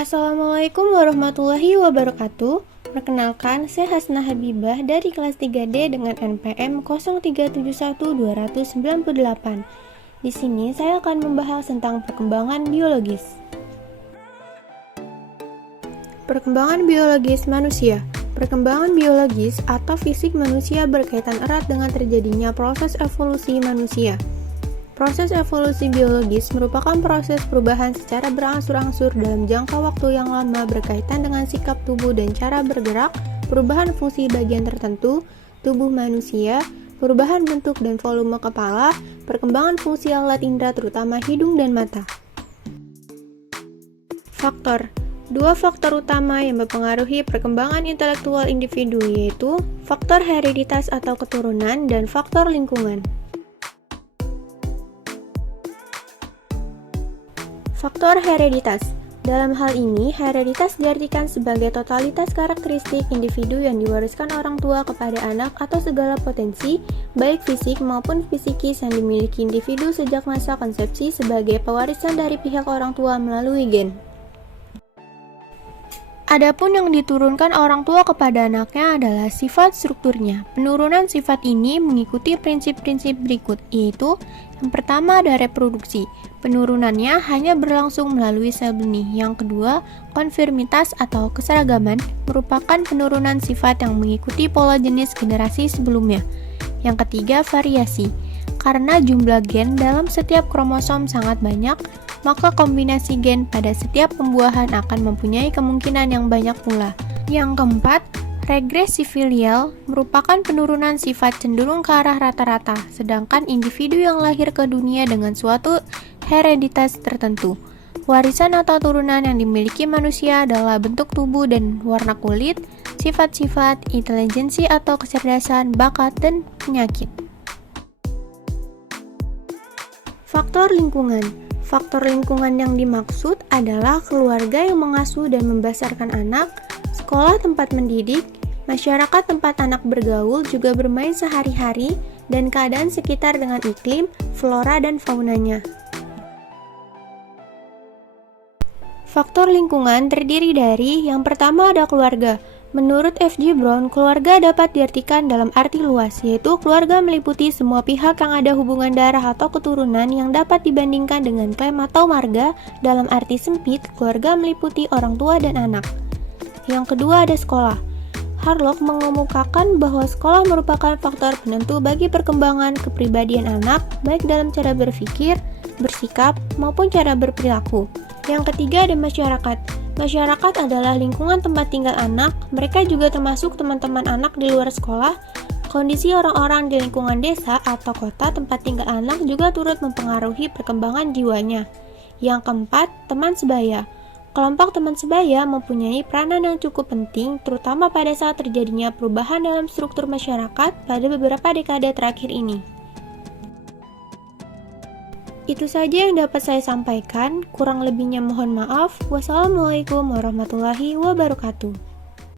Assalamualaikum warahmatullahi wabarakatuh. Perkenalkan, saya Hasnah Habibah dari kelas 3D dengan NPM 0371298. Di sini saya akan membahas tentang perkembangan biologis. Perkembangan biologis manusia. Perkembangan biologis atau fisik manusia berkaitan erat dengan terjadinya proses evolusi manusia. Proses evolusi biologis merupakan proses perubahan secara berangsur-angsur dalam jangka waktu yang lama berkaitan dengan sikap tubuh dan cara bergerak, perubahan fungsi bagian tertentu, tubuh manusia, perubahan bentuk dan volume kepala, perkembangan fungsi alat indera terutama hidung dan mata. Faktor. Dua faktor utama yang mempengaruhi perkembangan intelektual individu yaitu faktor hereditas atau keturunan dan faktor lingkungan. Faktor hereditas. Dalam hal ini, hereditas diartikan sebagai totalitas karakteristik individu yang diwariskan orang tua kepada anak atau segala potensi, baik fisik maupun psikis yang dimiliki individu sejak masa konsepsi sebagai pewarisan dari pihak orang tua melalui gen. Adapun yang diturunkan orang tua kepada anaknya adalah sifat strukturnya. Penurunan sifat ini mengikuti prinsip-prinsip berikut, yaitu yang pertama ada reproduksi. Penurunannya hanya berlangsung melalui sel benih. Yang kedua, konfirmitas atau keseragaman merupakan penurunan sifat yang mengikuti pola jenis generasi sebelumnya. Yang ketiga, variasi. Karena jumlah gen dalam setiap kromosom sangat banyak, maka kombinasi gen pada setiap pembuahan akan mempunyai kemungkinan yang banyak pula. Yang keempat, regresi filial merupakan penurunan sifat cenderung ke arah rata-rata, sedangkan individu yang lahir ke dunia dengan suatu hereditas tertentu. Warisan atau turunan yang dimiliki manusia adalah bentuk tubuh dan warna kulit, sifat-sifat, intelijensi atau kecerdasan, bakat, dan penyakit. Faktor lingkungan. Faktor lingkungan yang dimaksud adalah keluarga yang mengasuh dan membesarkan anak, sekolah tempat mendidik, masyarakat tempat anak bergaul juga bermain sehari-hari, dan keadaan sekitar dengan iklim, flora, dan faunanya. Faktor lingkungan terdiri dari yang pertama ada keluarga. Menurut F.G. Brown, keluarga dapat diartikan dalam arti luas, yaitu keluarga meliputi semua pihak yang ada hubungan darah atau keturunan yang dapat dibandingkan dengan klan atau marga. Dalam arti sempit, keluarga meliputi orang tua dan anak. Yang kedua ada sekolah. Harlock mengemukakan bahwa sekolah merupakan faktor penentu bagi perkembangan kepribadian anak, baik dalam cara berpikir, bersikap, maupun cara berperilaku. Yang ketiga ada masyarakat. Masyarakat adalah lingkungan tempat tinggal anak, mereka juga termasuk teman-teman anak di luar sekolah. Kondisi orang-orang di lingkungan desa atau kota tempat tinggal anak juga turut mempengaruhi perkembangan jiwanya. Yang keempat, teman sebaya. Kelompok teman sebaya mempunyai peranan yang cukup penting, terutama pada saat terjadinya perubahan dalam struktur masyarakat pada beberapa dekade terakhir ini. Itu saja yang dapat saya sampaikan, kurang lebihnya mohon maaf. Wassalamualaikum warahmatullahi wabarakatuh.